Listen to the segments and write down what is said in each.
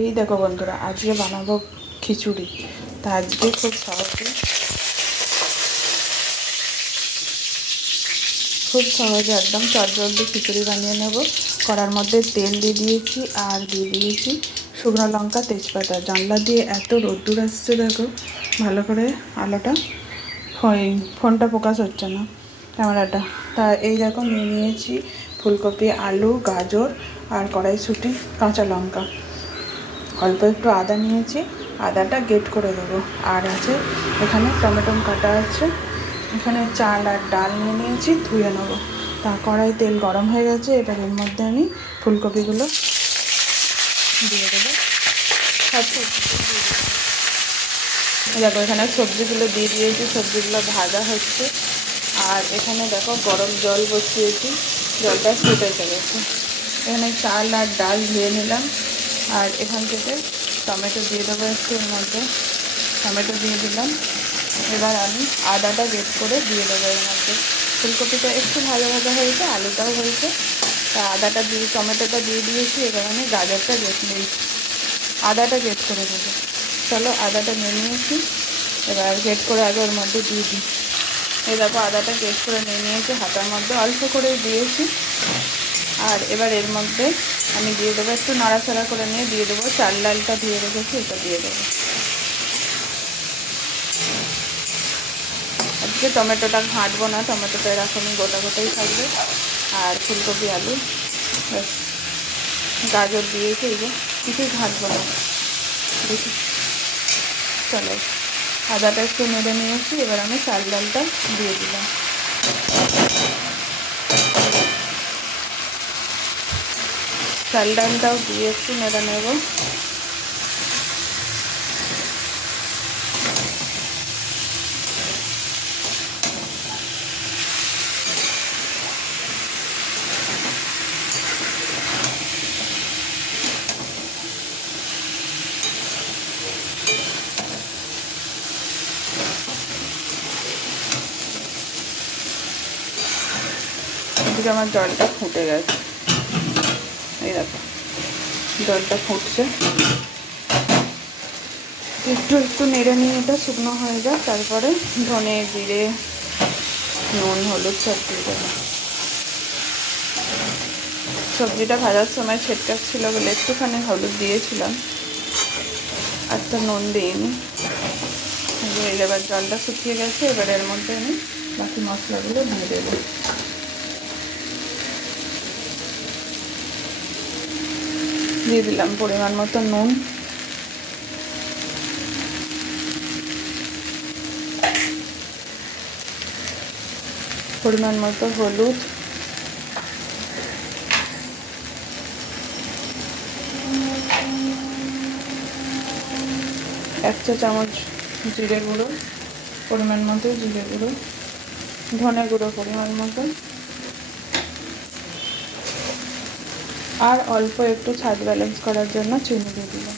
এই দেখো বন্ধুরা, আজকে বানাবো খিচুড়ি। তা আজকে খুব সহজে একদম চটজলদি খিচুড়ি বানিয়ে নেব। কড়ার মধ্যে তেল দিয়ে দিয়েছি আর দিয়ে দিয়েছি শুকনো লঙ্কা, তেজপাতা। জানলা দিয়ে এত রোদ্দুর আসছে, দেখো ভালো করে আলোটা, ফোনটা ফোকাস হচ্ছে না, ক্যামেরাটা। তা এই দেখো নিয়ে নিয়েছি ফুলকপি, আলু, গাজর আর কড়াইশুঁটি, কাঁচা লঙ্কা, অল্প একটু আদা নিয়েছি, আদাটা গ্রেট করে দেবো। আর আছে এখানে টমেটো কাটা আছে, এখানে চাল আর ডাল নিয়ে নিয়েছি, ধুয়ে নেবো। তা কড়াই তেল গরম হয়ে গেছে, এবার এর মধ্যে আমি ফুলকপিগুলো দিয়ে দেবো। দেখো এখানে সবজিগুলো দিয়ে দিয়েছি, সবজিগুলো ভাজা হচ্ছে। আর এখানে দেখো গরম জল বসিয়েছি, জলটা ফুটে গেছে। এখানে চাল আর ডাল ধুয়ে নিলাম। আর এখান থেকে টমেটো দিয়ে দেবো একটু, এর মধ্যে টমেটো দিয়ে দিলাম। এবার আমি আদাটা গ্রেট করে দিয়ে দেবো এর মধ্যে। ফুলকপিটা একটু ভাজা ভাজা হয়েছে, আলুটাও হয়েছে, তা আদাটা দিয়ে টমেটোটা দিয়ে দিয়েছি। এবার আমি গাজরটা আদাটা গ্রেট করে দেবো। চলো আদাটা নিয়ে নিয়েছি, এবার গ্রেট করে আগে ওর মধ্যে দিয়ে দিই। এই দেখো আদাটা গ্রেট করে নিয়ে নিয়েছি, হাতার মধ্যে অল্প করে দিয়েছি। আর এবার এর মধ্যে আমি দিয়ে দেবো, একটু নাড়াচাড়া করে নিয়ে দিয়ে দেবো চাল ডালটা ধুয়ে রেখেছি, এটা দিয়ে দেবো। আজকে টমেটোটা ঘাঁটবো না, টমেটোটা এরকমই গোটা গোটাই থাকবে। আর ফুলকপি, আলু, গাজর দিয়েছি, এই যে কিছুই ঘাঁটবো না দেখি। চলো আদাটা একটু নেড়ে নিয়েছি, এবার আমি চাল ডালটা দিয়ে দিলাম। চাল ডালটাও দিয়ে একটু নেড়ে নেব। এদিকে আমার জলটা ফুটে গেছে, এই দেখো জলটা ফুটছে। একটু একটু নেড়ে নিয়ে এটা শুকনো হয়ে যায়, তারপরে ধনে, জিরে, নুন, হলুদ সব দিয়ে দেবো। সবজিটা ভাজার সময় ছিটকাচ্ছিল বলে একটুখানি হলুদ দিয়েছিলাম, আর তো নুন দিইনি। এবার জলটা শুকিয়ে গেছে, এবার এর মধ্যে আমি বাকি মশলাগুলো দিয়ে দেবো। দিয়ে দিলাম পরিমাণ মতো নুন, পরিমাণ মতো হলুদ, এক চা চামচ জিরে গুঁড়ো, পরিমাণ মতো জিরে গুঁড়ো, ধনে গুঁড়ো পরিমাণ মতো, আর অল্প একটু স্বাদ ব্যালেন্স করার জন্য চিনি দিয়ে দিলাম।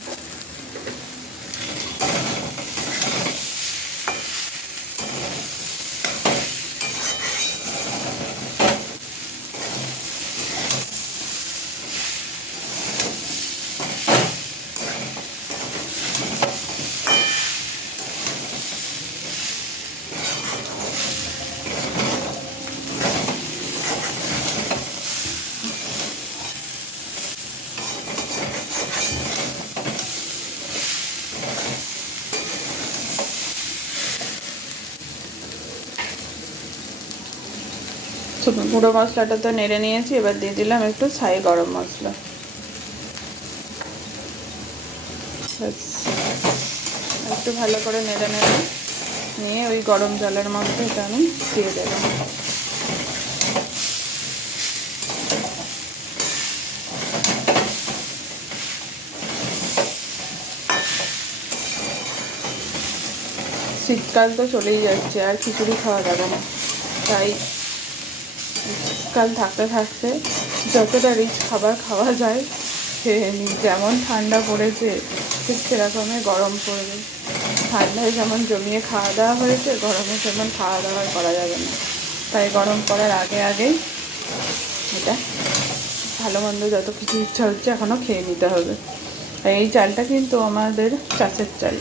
গুঁড়ো মশলাটা তো নেড়ে নিয়েছি, এবার দিয়ে দিলাম একটু ছাই গরম মশলা। একটু ভালো করে নেড়ে নিয়ে ওই গরম জলের মধ্যে এটা আমি দিয়ে দেবো। শীতকাল তো চলেই যাচ্ছে, আর খিচুড়ি খাওয়া যাবে না, তাই শীতকাল থাকতে থাকতে যতটা রিচ খাবার খাওয়া যায় খেয়ে নিই। যেমন ঠান্ডা পড়েছে ঠিক সেরকমই গরম পড়বে। ঠান্ডায় যেমন জমিয়ে খাওয়া দাওয়া হয়েছে, গরমে তেমন খাওয়া দাওয়া করা যাবে না। তাই গরম পড়ার আগেই এটা ভালো মন্দ যত কিছু ইচ্ছা হচ্ছে এখনও খেয়ে নিতে হবে। আর এই চালটা কিন্তু আমাদের চাষের চাল,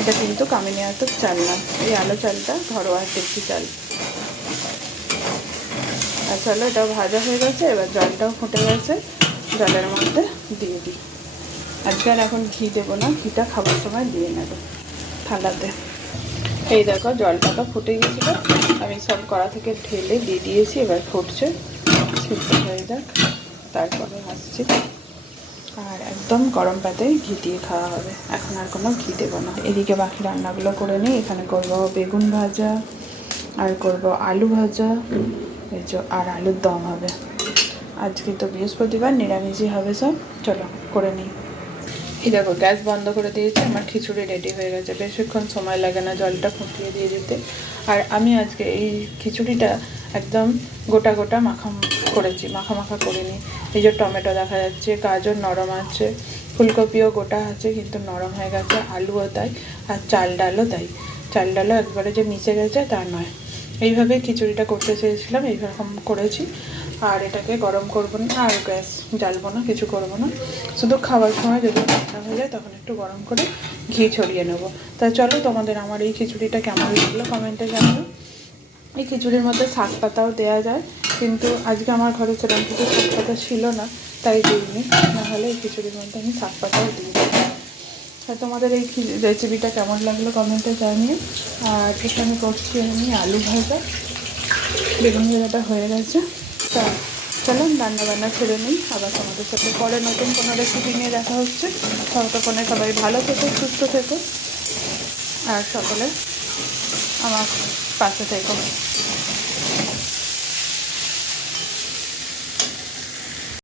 এটা কিন্তু কামিনী আতপ চাল না, এই আলো চালটা ঘরোয়া দেশি চাল। আর চলো, এটাও ভাজা হয়ে গেছে, এবার জলটাও ফুটে গেছে, জলের মধ্যে দিয়ে দিই। আজকে আর এখন ঘি দেবো না, ঘিটা খাবার সময় দিয়ে নেব থালাতে। এই দেখো জলটা তো ফুটে গেছিলো, আমি সব কড়া থেকে ঢেলে দিয়ে দিয়েছি, এবার ফুটছে, সিদ্ধ হয়ে যাক তারপরে আসছি। আর একদম গরম পাতে ঘি দিয়ে খাওয়া হবে, এখন আর কোনো ঘি দেবো না। এদিকে বাকি রান্নাগুলো করে নিই, এখানে করব বেগুন ভাজা, আর করব আলু ভাজা, এই যে আর আলুর দম হবে। আজকে তো বৃহস্পতিবার, নিরামিষই হবে সব। চলো করে নিই। এই দেখো গ্যাস বন্ধ করে দিয়েছি, আমার খিচুড়ি রেডি হয়ে গেছে, বেশিক্ষণ সময় লাগে না জলটা ফুটিয়ে দিয়ে দিতে। আর আমি আজকে এই খিচুড়িটা একদম গোটা গোটা মাখা করেছি, মাখা মাখা করিনি। এই যে টমেটো দেখা যাচ্ছে, গাজর নরম আছে, ফুলকপিও গোটা আছে কিন্তু নরম হয়ে গেছে, আলুও তাই, আর চাল ডালও তাই। চাল ডালও একবারে যে মিশে গেছে তা নয়। এইভাবে খিচুড়িটা করতে চেয়েছিলাম, এইরকম করেছি। আর এটাকে গরম করবো না, আর গ্যাস জ্বালবো না, কিছু করবো না, শুধু খাবার সময় যদি ঠান্ডা হয়ে যায় তখন একটু গরম করে ঘি ছড়িয়ে নেবো। তা চলো, তোমাদের আমার এই খিচুড়িটা কেমন লাগলো কমেন্টে জানাবে। এই খিচুড়ির মধ্যে শাক পাতাও দেওয়া যায়, কিন্তু আজকে আমার ঘরে সেরকম কিছু শাক পাতা ছিল না, তাই দিইনি, নাহলে এই খিচুড়ির মধ্যে আমি শাক পাতাও দিই। আর তোমাদের এই রেসিপিটা কেমন লাগলো কমেন্টে জানিয়ে। আর এখানে করছি আমি আলু ভাজা, বেগুন ভাজাটা হয়ে গেছে। তা চলো রান্নাবান্না ছেড়ে নিই, আবার তোমাদের সাথে পরে নতুন কোনো রেসিপি নিয়ে দেখা হচ্ছে। ততক্ষণে সবাই ভালো থেকো, সুস্থ থেকো, আর সকলে আমার পাশে থেকো।